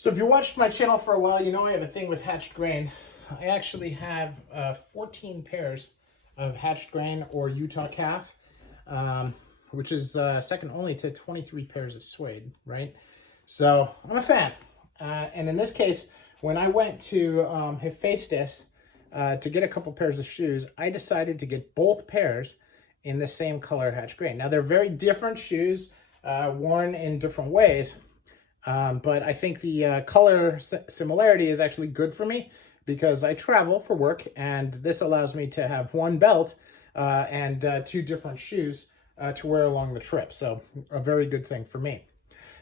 So if you watched my channel for a while, you know I have a thing with hatched grain. I actually have 14 pairs of hatched grain or Utah calf, which is second only to 23 pairs of suede, right? So I'm a fan. And in this case, when I went to Hephaestus to get a couple pairs of shoes, I decided to get both pairs in the same color hatched grain. Now they're very different shoes, worn in different ways. But I think the color similarity is actually good for me because I travel for work, and this allows me to have one belt and two different shoes to wear along the trip. So a very good thing for me.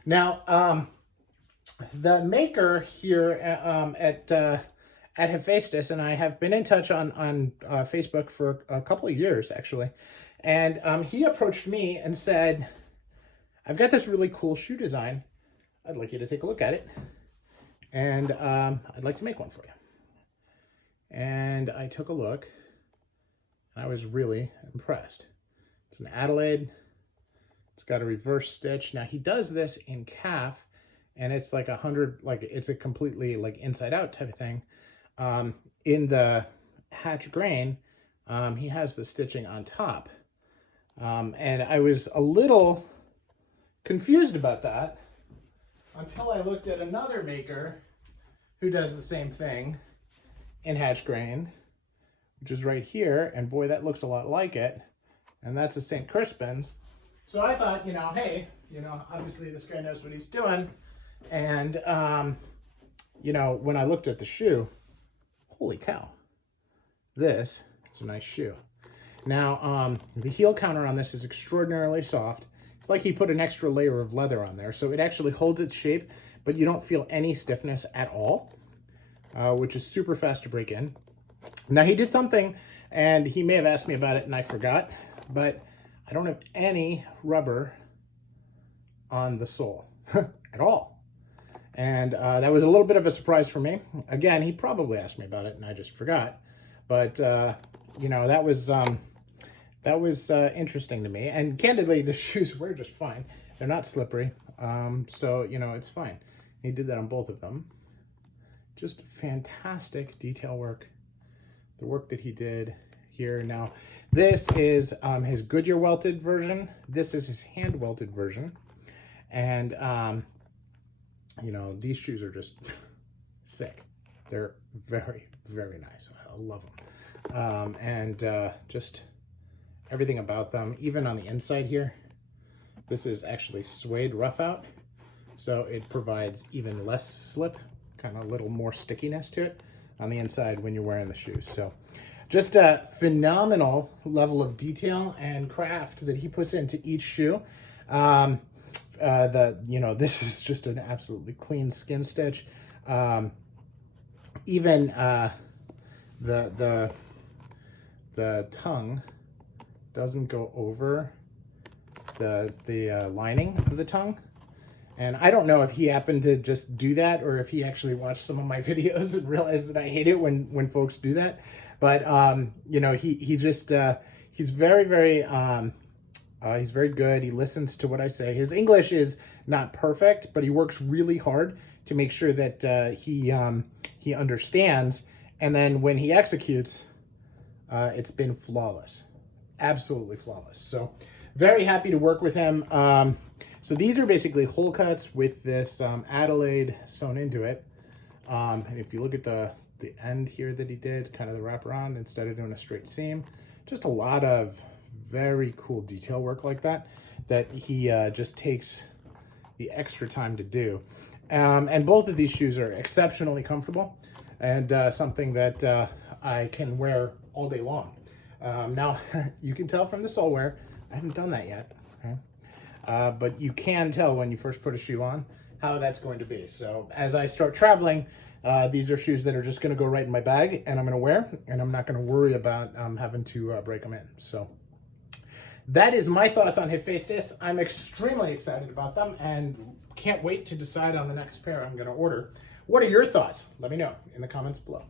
Now, the maker here at Hephaestus and I have been in touch on Facebook for a couple of years, actually. And he approached me and said, I've got this really cool shoe design. I'd like you to take a look at it, and I'd like to make one for you. And I took a look, and I was really impressed. It's an Adelaide. It's got a reverse stitch. Now, he does this in calf, and it's like it's a completely like inside out type of thing. In the hatch grain, he has the stitching on top. And I was a little confused about that until I looked at another maker who does the same thing in hatch grain, which is right here. And boy, that looks a lot like it. And that's a St. Crispin's. So I thought, hey, obviously this guy knows what he's doing. And, when I looked at the shoe, holy cow, this is a nice shoe. Now, the heel counter on this is extraordinarily soft. It's like he put an extra layer of leather on there, so it actually holds its shape, but you don't feel any stiffness at all, which is super fast to break in. Now, he did something, and he may have asked me about it, and I forgot, but I don't have any rubber on the sole at all. And that was a little bit of a surprise for me. Again, he probably asked me about it, and I just forgot. But, that was interesting to me. And candidly, the shoes were just fine. They're not slippery. So, it's fine. He did that on both of them. Just fantastic detail work. The work that he did here. Now, this is his Goodyear welted version. This is his hand welted version. And, these shoes are just sick. They're very, very nice. I love them. Just everything about them, even on the inside here, this is actually suede rough out, so it provides even less slip, kind of a little more stickiness to it on the inside when you're wearing the shoes. So just a phenomenal level of detail and craft that he puts into each shoe. This is just an absolutely clean skin stitch. Even the tongue doesn't go over the lining of the tongue. And I don't know if he happened to just do that or if he actually watched some of my videos and realized that I hate it when folks do that. But, he's very, very, he's very good. He listens to what I say. His English is not perfect, but he works really hard to make sure that he understands. And then when he executes, it's been flawless. Absolutely flawless. So very happy to work with him. So these are basically hole cuts with this Adelaide sewn into it. And if you look at the end here that he did, kind of the wraparound instead of doing a straight seam, just a lot of very cool detail work like that he just takes the extra time to do. And both of these shoes are exceptionally comfortable and something that I can wear all day long. Now, you can tell from the sole wear, I haven't done that yet, okay? But you can tell when you first put a shoe on how that's going to be. So as I start traveling, these are shoes that are just going to go right in my bag and I'm going to wear, and I'm not going to worry about having to break them in. So that is my thoughts on Hephaestus. I'm extremely excited about them and can't wait to decide on the next pair I'm going to order. What are your thoughts? Let me know in the comments below.